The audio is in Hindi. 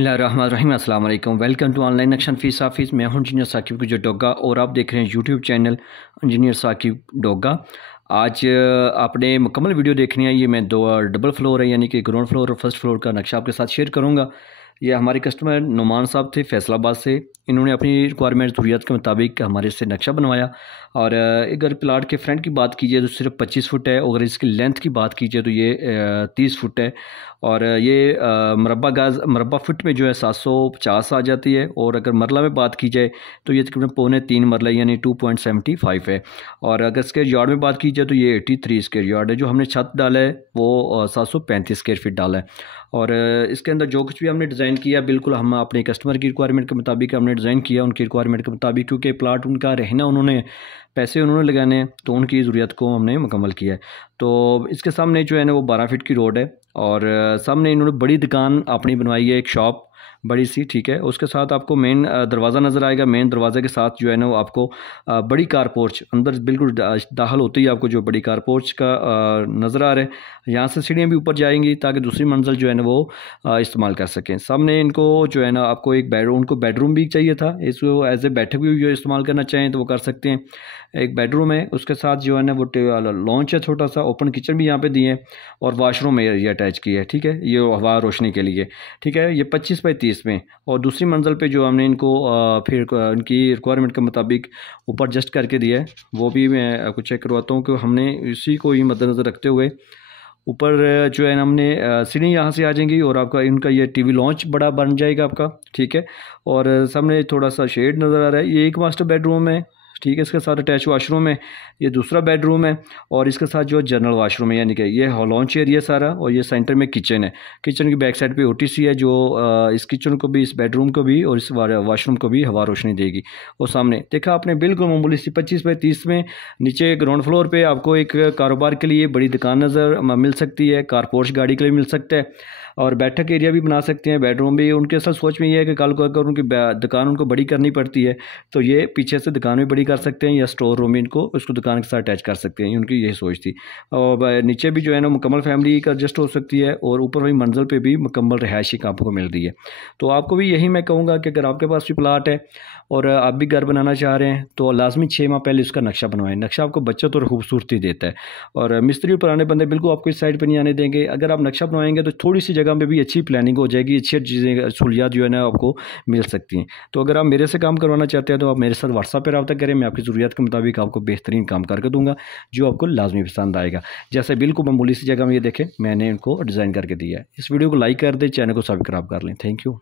बिस्मिल्लाहिर्रहमानिर्रहीम। अस्सलाम वालेकुम। Welcome to online action fees office. मैं हूं इंजीनियर साकिब गुजर डोगा और आप देख रहे हैं YouTube channel engineer Saqib Doga. आज आपने मुकम्मल वीडियो देखनी है। ये मैं दो डबल फ्लोर है यानी कि ग्राउंड फ्लोर और फर्स्ट फ्लोर का नक्शा आपके साथ शेयर करूंगा। ये हमारे कस्टमर नुमान साहब थे फैसलाबाद से। इन्होंने अपनी रिक्वायरमेंट ज़रूरियात के मुताबिक हमारे से नक्शा बनवाया। और अगर प्लाट के फ्रंट की बात कीजिए तो सिर्फ 25 फुट है, और इसकी लेंथ की बात कीजिए तो ये 30 फुट है। और ये मरबा फुट में जो है 750 आ जाती है। और अगर मरला में बात की जाए तो ये तकरीबन 3.25 मरला यानी 2.75 है। और अगर स्क्वायर यार्ड में बात की जाए तो ये 83 स्क्वायर यार्ड है। जो हमने छत डाला है वो 735 स्क्वायर फीट डाला है। और इसके अंदर जो कुछ भी हमने डिज़ाइन किया बिल्कुल हम अपने कस्टमर की रिक्वायरमेंट के मुताबिक हमने डिज़ाइन किया, उनकी रिक्वायरमेंट के मुताबिक, क्योंकि प्लाट उनका रहना, उन्होंने पैसे उन्होंने लगाने हैं तो उनकी ज़रूरत को हमने मुकम्मल किया है। तो इसके सामने जो है ना वो 12 फीट की रोड है। और सामने इन्होंने बड़ी दुकान अपनी बनवाई है, एक शॉप बड़ी सी, ठीक है। उसके साथ आपको मेन दरवाज़ा नज़र आएगा। मेन दरवाज़े के साथ जो है ना वो आपको बड़ी कार पोर्च अंदर बिल्कुल दाखिल होते ही आपको जो बड़ी कार पोर्च का नज़र आ रहा है। यहाँ से सीढ़ियाँ भी ऊपर जाएंगी ताकि दूसरी मंजिल जो है ना वो इस्तेमाल कर सकें। सामने इनको जो है ना आपको एक बेडरूम, उनको बेडरूम भी चाहिए था, इसको एज ए बैठक भी जो इस्तेमाल करना चाहें तो वो कर सकते हैं। एक बेडरूम है, उसके साथ जो है ना वो लॉन्च है, छोटा सा ओपन किचन भी यहाँ पे दिए हैं। और वाशरूम एरिया अटैच की है, ठीक है। ये हवा रोशनी के लिए, ठीक है। ये 25 बाई 30 में। और दूसरी मंजिल पे जो हमने इनको फिर उनकी रिक्वायरमेंट के मुताबिक ऊपर एडजस्ट करके दिया है, वो भी मैं कुछ चेक करवाता हूँ कि हमने इसी को ही मद्देनज़र रखते हुए ऊपर जो है ना हमने सीढ़ी यहाँ से आ जाएंगी और आपका इनका ये टीवी लॉन्च बड़ा बन जाएगा आपका, ठीक है। और सामने थोड़ा सा शेड नज़र आ रहा है। ये एक मास्टर बेडरूम है, ठीक है। इसके साथ अटैच वाशरूम है। ये दूसरा बेडरूम है और इसके साथ जो जनरल वाशरूम है, यानी कि ये लॉन्च एरिया सारा। और ये सेंटर में किचन है। किचन की बैक साइड पे ओटीसी है जो इस किचन को भी, इस बेडरूम को भी और इस वाशरूम को भी हवा रोशनी देगी। और सामने देखा आपने बिल्कुल मामूली सी 25 बाई 30 में नीचे ग्राउंड फ्लोर पे आपको एक कारोबार के लिए बड़ी दुकान नज़र मिल सकती है, कारपोर्च गाड़ी के लिए मिल सकता है, और बैठक एरिया भी बना सकते हैं, बेडरूम भी। उनके असल सोच में ये है कि कल को अगर उनकी दुकान उनको बड़ी करनी पड़ती है तो ये पीछे से दुकान भी बड़ी कर सकते हैं या स्टोर रूम इनको उसको दुकान के साथ अटैच कर सकते हैं। उनकी यही सोच थी। और नीचे भी जो है ना मुकम्मल फैमिली का एडजस्ट हो सकती है और ऊपर वही मंजिल पे भी मुकम्मल रिहायशी आपको मिल रही है। तो आपको भी यही मैं कहूँगा कि अगर आपके पास भी प्लाट है और आप भी घर बनाना चाह रहे हैं तो लाजमी 6 माह पहले उसका नक्शा बनवाएं। नक्शा आपको बचत और खूबसूरती देता है। और मिस्त्री और पुराने बंदे बिल्कुल आपको इस साइड पर नहीं आने देंगे। अगर आप नक्शा बनवाएंगे तो थोड़ी सी जगह में भी अच्छी प्लानिंग हो जाएगी, अच्छी चीज़ें सहूलियात जो है ना आपको मिल सकती हैं। तो अगर आप मेरे से काम करवाना चाहते हैं तो आप मेरे साथ व्हाट्सएप पर रब्ता करें। मैं आपकी ज़रूरत के मुताबिक आपको बेहतरीन काम करके दूंगा जो आपको लाजमी पसंद आएगा। जैसे बिल्कुल मामूली सी जगह में ये देखें मैंने इनको डिज़ाइन करके दिया है। इस वीडियो को लाइक कर दें, चैनल को सब्सक्राइब कर लें। Thank you.